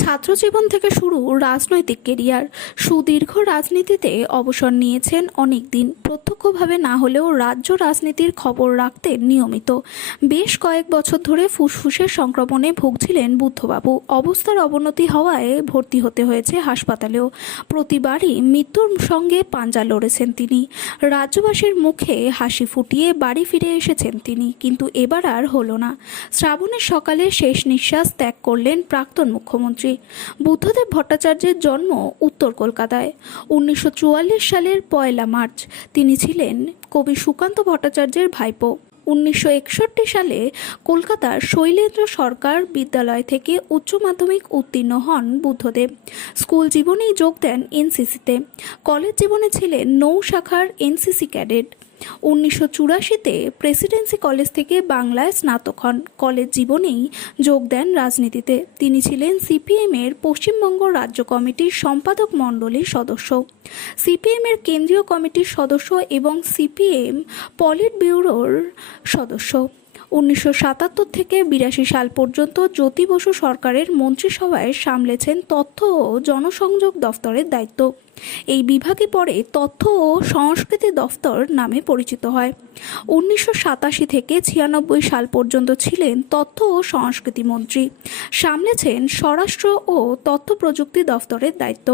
ছাত্রজীবন থেকে শুরু রাজনৈতিক কেরিয়ার, সুদীর্ঘ রাজনীতিতে অবসর নিয়েছেন অনেক দিন। প্রত্যক্ষভাবে না হলেও রাজ্য রাজনীতির খবর রাখতেন নিয়মিত। বেশ কয়েক বছর ধরে ফুসফুসের সংক্রমণে ভুগছিলেন বুদ্ধবাবু। অবস্থার অবনতি হওয়ায় ভর্তি হতে হয়েছে হাসপাতালেও। প্রতিবারই মৃত্যুর সঙ্গে পাঞ্জা লড়েছেন তিনি। রাজ্যবাসীর মুখে হাসি ফুটিয়ে বাড়ি ফিরে এসেছেন তিনি, কিন্তু এবার আর হলো না। শ্রাবণের সকালে শেষ নিঃশ্বাস ত্যাগ করলেন প্রাক্তন মুখ্যমন্ত্রী। বুদ্ধদেব ভট্টাচার্যের জন্ম উত্তর কলকাতায় 1944 সালের 1 মার্চ। তিনি ছিলেন কবি সুকান্ত ভট্টাচার্যের ভাইপো। 1961 সালে কলকাতার শৈলেন্দ্র সরকার বিদ্যালয় থেকে উচ্চ মাধ্যমিক উত্তীর্ণ হন বুদ্ধদেব। স্কুল জীবনেই যোগ দেন এনসিসিতে। কলেজ জীবনে ছিলেন নৌ শাখার এনসিসি ক্যাডেট। 1984-তে প্রেসিডেন্সি কলেজ থেকে বাংলায় স্নাতক হন। কলেজ জীবনেই যোগ দেন রাজনীতিতে। তিনি ছিলেন সিপিএমের পশ্চিমবঙ্গ রাজ্য কমিটির সম্পাদক মণ্ডলীর সদস্য, সিপিএমের কেন্দ্রীয় কমিটির সদস্য এবং সিপিএম পলিট ব্যুরোর সদস্য। 1977 থেকে 82 সাল পর্যন্ত জ্যোতি বসু সরকারের মন্ত্রিসভায় সামলেছেন তথ্য ও জনসংযোগ দফতরের দায়িত্ব। এই বিভাগে পরে তথ্য ও সংস্কৃতি দফতর নামে পরিচিত হয়। 1987 থেকে 96 সাল পর্যন্ত ছিলেন তথ্য ও সংস্কৃতি মন্ত্রী। সামলেছেন স্বরাষ্ট্র ও তথ্য প্রযুক্তি দফতরের দায়িত্ব।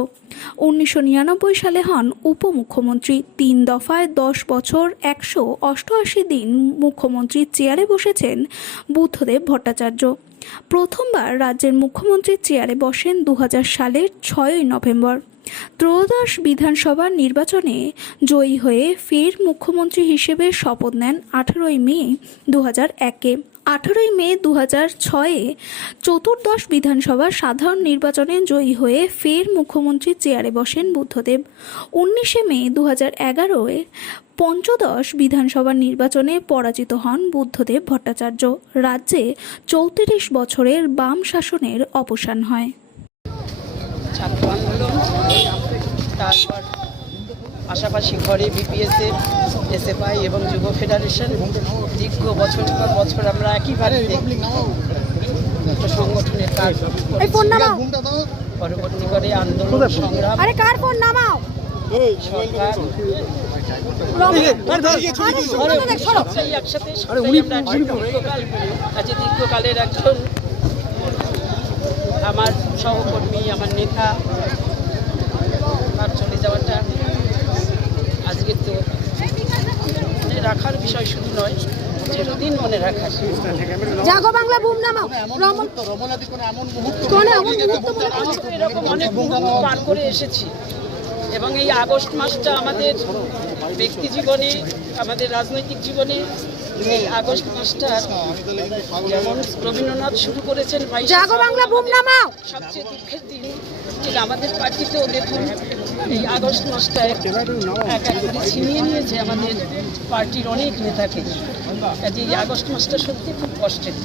1999 সালে হন উপমুখ্যমন্ত্রী। 3 দফায় 10 বছর 188 দিন মুখ্যমন্ত্রীর চেয়ারে বসেছেন বুদ্ধদেব ভট্টাচার্য। প্রথমবার রাজ্যের মুখ্যমন্ত্রীর চেয়ারে বসেন 2000 সালের 6 নভেম্বর। ত্রয়োদশ বিধানসভা নির্বাচনে জয়ী হয়ে ফের মুখ্যমন্ত্রী হিসেবে শপথ নেন 18 মে 2001-এ। 18 মে 2006-এ চতুর্দশ বিধানসভা সাধারণ নির্বাচনে জয়ী হয়ে ফের মুখ্যমন্ত্রীর চেয়ারে বসেন বুদ্ধদেব। 19 মে 2011-এ পঞ্চদশ বিধানসভা নির্বাচনে পরাজিত হন বুদ্ধদেব ভট্টাচার্য। রাজ্যে 34 বছরের বাম শাসনের অবসান হয়। ছাত্র আন্দোলন, তারপর পাশাপাশি ঘরে বিপিএসএফ, এসএফআই এবং যুব ফেডারেশন। দীর্ঘ বছরের পর বছর আমরা একইভাবে একটা সংগঠনের কাজ পরবর্তী করে আন্দোলন সংগ্রাম সরকার একসাথে দীর্ঘকালের একজন আমার সহকর্মী, আমার নেতা, তার চলে যাওয়াটা আজকে তো মনে রাখার বিষয় শুধু নয়, চিরদিন মনে রাখার। জাগো বাংলা বুম নামাও। এরকম অনেক মুহূর্ত পার করে এসেছি এবং এই আগস্ট মাসটা আমাদের ব্যক্তি জীবনে, আমাদের রাজনৈতিক জীবনে এই আগস্ট মাসটা যেমন রবীন্দ্রনাথ শুরু করেছেন সবচেয়ে দুঃখের দিন, ঠিক আমাদের পার্টিতেও দেখুন এই আগস্ট মাসটায় এক এক করে ছিনিয়ে নিয়েছে আমাদের পার্টির অনেক নেতাকে। কাজে এই আগস্ট মাসটা সত্যি খুব কষ্টের।